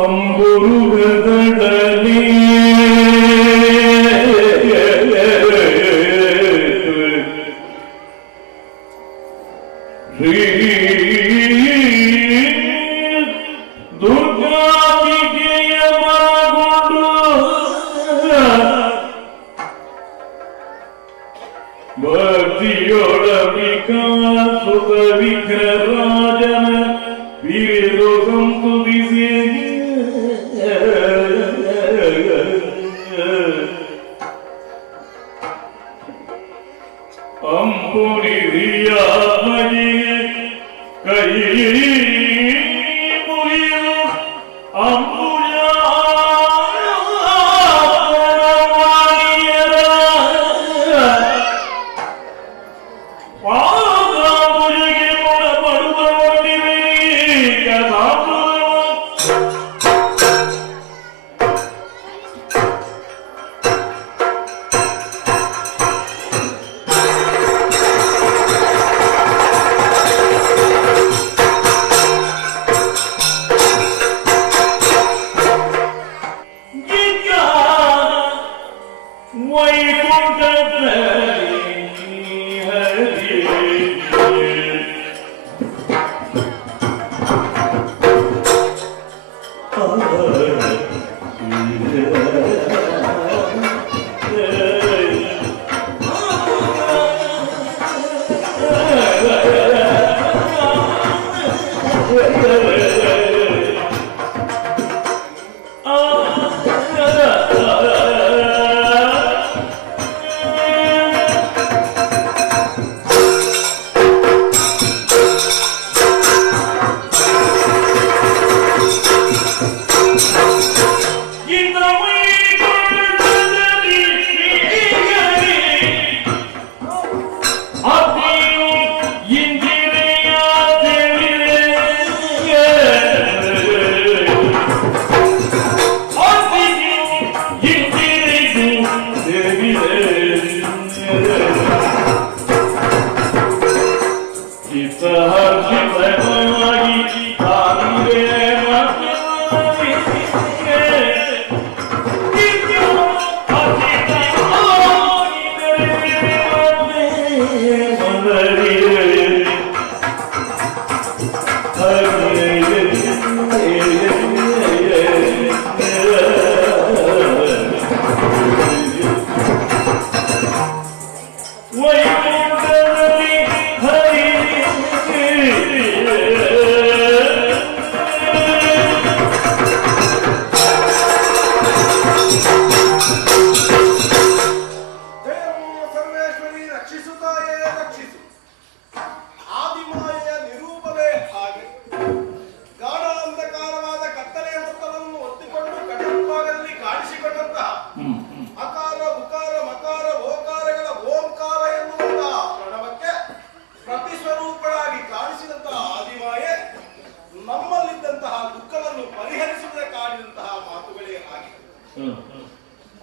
ಅಂಬುರುಗದಡಲಿ ದುರ್ಗಾಂಬಿಕೆಯ ಮನಗೊಂಡು ಭಕ್ತಿಯೊಳಂಬಿಕಾ ಸುತ ವಿಘ್ನರಾಜನ ಬಿರಿದು ಸಂತುದಿಸಿ ಅಂಬುರಿಯಾತ್ಮಗಿ ಕೈ ಮುರಿದು ಅಂಬುಜಾರಿಯರ ಪಾದಾಂಬುಜಗೆ ಮೊಳಪಡುತ್ತಿವೆ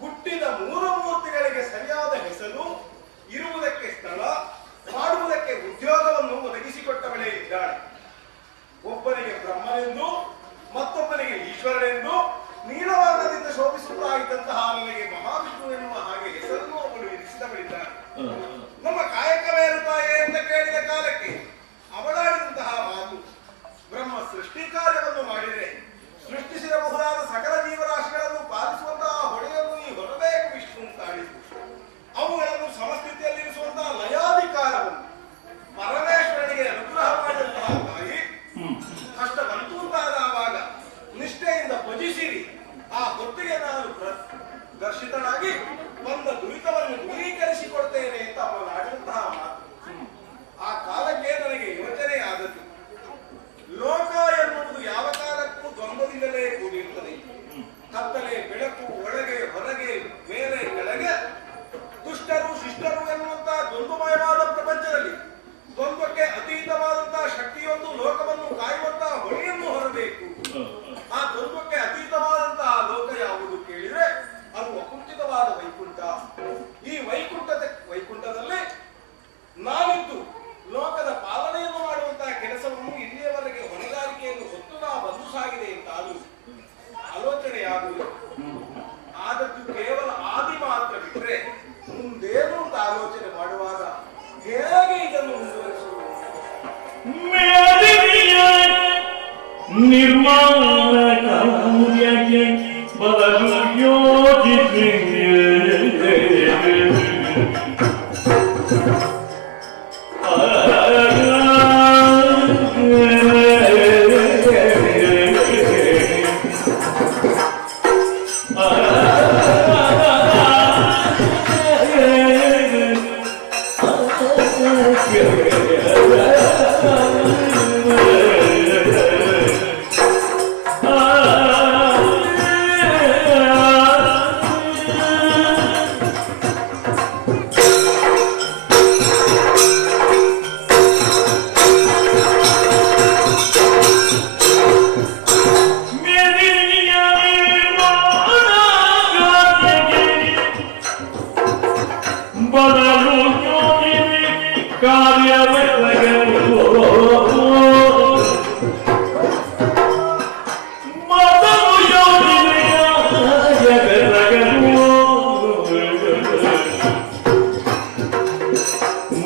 ಹುಟ್ಟಿದ ಮೂರು ಮೂರ್ತಿಗಳಿಗೆ ಸರಿಯಾದ ಹೆಸರು, ಇರುವುದಕ್ಕೆ ಸ್ಥಳ, ಮಾಡುವುದಕ್ಕೆ ಉದ್ಯೋಗವನ್ನು ಒದಗಿಸಿಕೊಟ್ಟವಳೇ ಇದ್ದಾಳೆ. ಒಬ್ಬನಿಗೆ ಬ್ರಹ್ಮನೆಂದು, ಮತ್ತೊಬ್ಬನಿಗೆ ಈಶ್ವರನೆಂದು, ನೀಲವರ್ಣದಿಂದ ಶೋಭಿಸುತ್ತಾ ಇದ್ದಂತಹ ನನಗೆ ಮಹಾವಿಷ್ಣು ಎನ್ನುವ ಹಾಗೆ ಹೆಸರನ್ನು ಅವಳು ಇರಿಸಿದವಳಿದ್ದಾಳೆ. ನಮ್ಮ ಕಾಯಕವೇನು ತಾಯೇ ಅಂತ ಕೇಳಿದ ಕಾಲಕ್ಕೆ ಅವಳಾಡಿದಂತಹ ಮಾತು, ಬ್ರಹ್ಮ ಸೃಷ್ಟಿ ಕಾರ್ಯವನ್ನು ಮಾಡಿದರೆ ಸೃಷ್ಟಿಸಿರಬಹುದಾದ ಸಕಲ ಜೀವರಾಶಿಗಳನ್ನು ಪಾಲಿಸುವಂತಹ ಹೊಡೆಯನ್ನು ಈ ಹೊರಬೇಕು ವಿಷ್ಣು ಅಂತ ಆಡಿತು. ಅವುಗಳನ್ನು ಸಮಸ್ಥಿತಿಯಲ್ಲಿರಿಸುವಂತಹ ಲಯಾಧಿಕಾರವನ್ನು ಪರಮೇಶ್ವರನಿಗೆ ಅನುಗ್ರಹ ಮಾಡಿದಂತಹ ತಾಯಿ ಕಷ್ಟ ಬಂತು ಅಂತಾದಾಗ ನಿಷ್ಠೆಯಿಂದ ಭಜಿಸಿರಿ, ಆ ಹೊತ್ತಿಗೆ ನಾನು ದರ್ಶಿತನಾಗಿ ಬಂದ ದುರಿತವನ್ನು ದೂರೀಕರಿಸಿಕೊಡ್ತೇನೆ ಅಂತ ಅವನು ಆಡಿದಂತಹ ಮಾತು. ಆ ಕಾಲಕ್ಕೆ ನನಗೆ ಯೋಚನೆ ಆದದ್ದು, ನಿರ್ಮಾಣ ಕಾರ್ಯಕ್ಕೆ ಬದಲು ಯೋಚಿಸಿ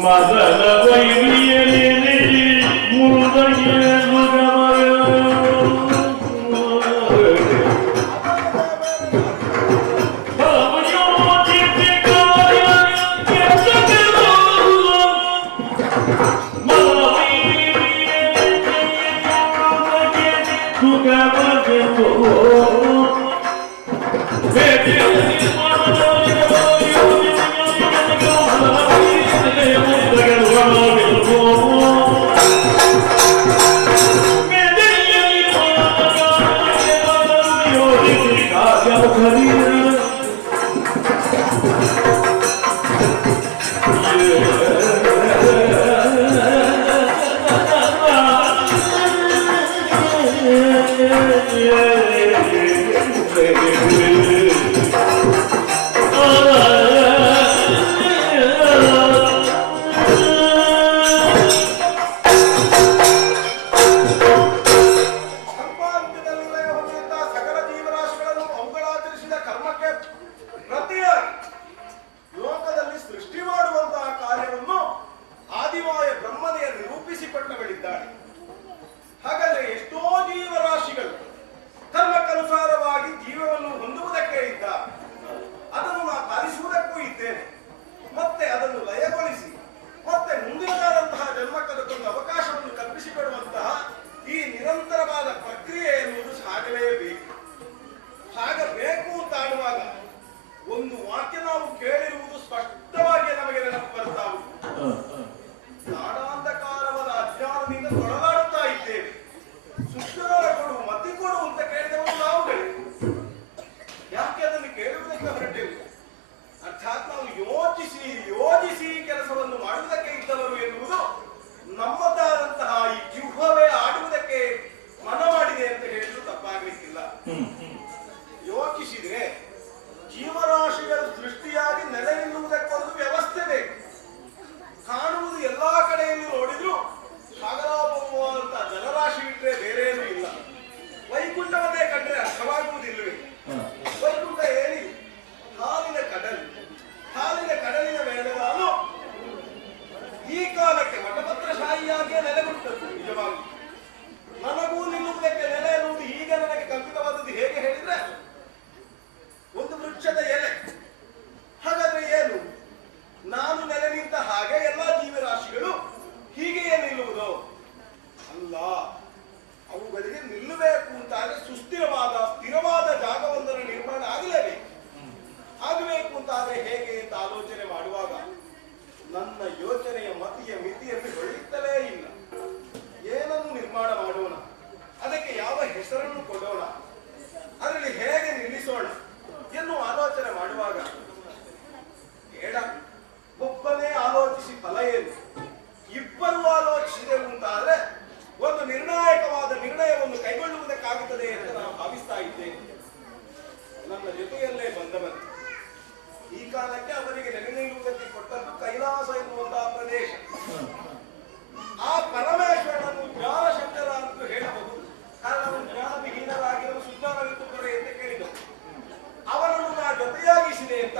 ಮದನ ವೈರಿಯನೇ ಮುದಗೆ ಹಾಗಾದ್ರೆ ಎಷ್ಟೋ ಜೀವರಾಶಿಗಳು ಕರ್ಮಕ್ಕನುಸಾರವಾಗಿ ಜೀವವನ್ನು ಹೊಂದುವುದಕ್ಕೆ ಇದ್ದ ಅದನ್ನು ನಾ ಪಾಲಿಸುವುದಕ್ಕೂ ಇದ್ದೇನೆ. ಮತ್ತೆ ಅದನ್ನು ಲಯಗೊಳಿಸಿ ಮತ್ತೆ ಮುಂದಿನದಾದಂತಹ ಜನ್ಮಕ್ಕದಕ್ಕೊಂದು ಅವಕಾಶವನ್ನು ಕಲ್ಪಿಸಿಕೊಡುವಂತಹ ಈ ನಿರಂತರವಾದ ಪ್ರಕ್ರಿಯೆ ಎನ್ನುವುದು ಸಾಗಲೇಬೇಕು. ಸಾಗಬೇಕು ಅಂತ ಆಡುವಾಗ ಒಂದು ವಾಕ್ಯ ನಾವು ಕೇಳಿರುವುದು ಸ್ಪಷ್ಟವಾಗಿ ನಮಗೆ ನೆನಪು ಬರ್ತಾ ಉಂಟು. ನಾಡಾಂಧಕಾರವಾದ ಅಜ್ಞಾನದಿಂದ ತೊಡಗಾಡುತ್ತಾ ಇದ್ದೇವೆ. ಸುಶ್ರಾರ ಕೊಡು, ಮತಿ ಕೊಡು ಅಂತ ಕೇಳಿದವರು ನಾವುಗಳೇ. ಯಾಕೆ ಅದನ್ನು ಕೇಳುವುದಕ್ಕೆ ಹೊರಟೆವು? ಅರ್ಥಾತ್ ನಾವು ಯೋಚಿಸಿ ಕೆಲಸವನ್ನು ಮಾಡುವುದಕ್ಕೆ ಇದ್ದವರು ಎನ್ನುವುದು ನಮ್ಮದಾದಂತಹ ಈ ಜಿಹ್ವವೇ ಆಡುವುದಕ್ಕೆ ಮನ ಮಾಡಿದೆ ಅಂತ ಹೇಳಿದ್ರು ತಪ್ಪಾಗಲಿಕ್ಕಿಲ್ಲ. ಯೋಚಿಸಿದ್ರೆ ಜೀವರಾಶಿಗಳು ಸೃಷ್ಟಿಯಾಗಿ ನೆಲೆ ನಿಲ್ಲುವುದಕ್ಕೊಂದು ವ್ಯವಸ್ಥೆ ಬೇಕು. ಕಾಣುವುದು ಎಲ್ಲಾ ಕಡೆಯಲ್ಲಿ ನೋಡಿದ್ರು ಸಾಗರಾಪುವಂತ ಜಲರಾಶಿ ಬಿಟ್ಟರೆ ಬೇರೇನೂ ಇಲ್ಲ. ವೈಕುಂಠವನ್ನೇ ಕಂಡ್ರೆ ಅರ್ಥವಾಗುವುದಿಲ್ಲವೇ? ವೈಕುಂಠ ಏನಿದೆ? ಹಾಲಿನ ಕಡಲು. ಹಾಲಿನ ಕಡಲಿನ ಮೇಲೆ ನಾನು ಈ ಕಾಲಕ್ಕೆ ವಟಪತ್ರಶಾಹಿಯಾಗಿಯೇ ನೆಲೆಗುಂಟದ್ದು. ನಿಜವಾಗಿ ನನಗೂ ನಿಲ್ಲುವುದಕ್ಕೆ ನೆಲೆ ಎನ್ನುವುದು ಈಗ ನನಗೆ ಕಲ್ಪಿತವಾದದ್ದು. ಹೇಗೆ ಹೇಳಿದ್ರೆ ಒಂದು ವೃಕ್ಷದ ಎಲೆ. ಹಾಗಾದ್ರೆ ಏನು? ನಾನು ನೆಲೆ ನಿಂತ ಹಾಗೆ ಎಲ್ಲಾ ಜೀವರಾಶಿಗಳು ಹೀಗೆಯೇ ನಿಲ್ಲುವುದು ಅಲ್ಲ. ಅವುಗಳಿಗೆ ನಿಲ್ಲಬೇಕು ಅಂತಾದ್ರೆ ಸ್ಥಿರವಾದ ಜಾಗವೊಂದರ ನಿರ್ಮಾಣ ಆಗಲೇಬೇಕು. ಆಗಬೇಕು ಅಂತಾದ್ರೆ ಹೇಗೆ ಅಂತ ಆಲೋಚನೆ ಮಾಡುವಾಗ ನನ್ನ ಯೋಚನೆಯ ಮತಿಯ ಮಿತಿಯಲ್ಲಿ ಹೊಳೆಯುತ್ತಲೇ ಇಲ್ಲ. ಏನನ್ನು ನಿರ್ಮಾಣ ಮಾಡೋಣ, ಅದಕ್ಕೆ ಯಾವ ಹೆಸರನ್ನು ಕೊಡೋಣ, ಅದರಲ್ಲಿ ಹೇಗೆ ನಿಲ್ಲಿಸೋಣ ಎನ್ನುವ ಆಲೋಚನೆ ಮಾಡುವಾಗ ಬೇಡ, ಒಬ್ಬನೇ ಆಲೋಚಿಸಿ ಫಲ ಏನು? ಇಬ್ಬರು ಆಲೋಚಿಸಿದೆವು ಅಂತಾದ್ರೆ ಒಂದು ನಿರ್ಣಾಯಕವಾದ ನಿರ್ಣಯವನ್ನು ಕೈಗೊಳ್ಳುವುದಕ್ಕಾಗುತ್ತದೆ ಅಂತ ನಾನು ಭಾವಿಸ್ತಾ ಇದ್ದೇನೆ. ನನ್ನ ಜೊತೆಯಲ್ಲೇ ಬಂದವರು ಈ ಕಾಲಕ್ಕೆ ಅವರಿಗೆ ನೆಲೆ ನಿಲ್ಲುವುದಕ್ಕೆ ಕೊಟ್ಟದ್ದು ಕೈಲಾಸ ಎನ್ನುವಂತಹ ಪ್ರದೇಶ. ಆ ಪರಮೇಶ್ವರನನ್ನು ಜ್ಞಾನಶಂಕರ ಅಂತ ಹೇಳಬಹುದು. ಕಾರಣ ಅವನು ಜ್ಞಾನವಿಹೀನರಾಗಿರುವ ಸುಜ್ಞಾನವಿತ್ತು ಅಂತ ಕೇಳಿದರು. ಅವನನ್ನು ನಾ ಜೊತೆಯಾಗಿಸಿದೆ ಅಂತ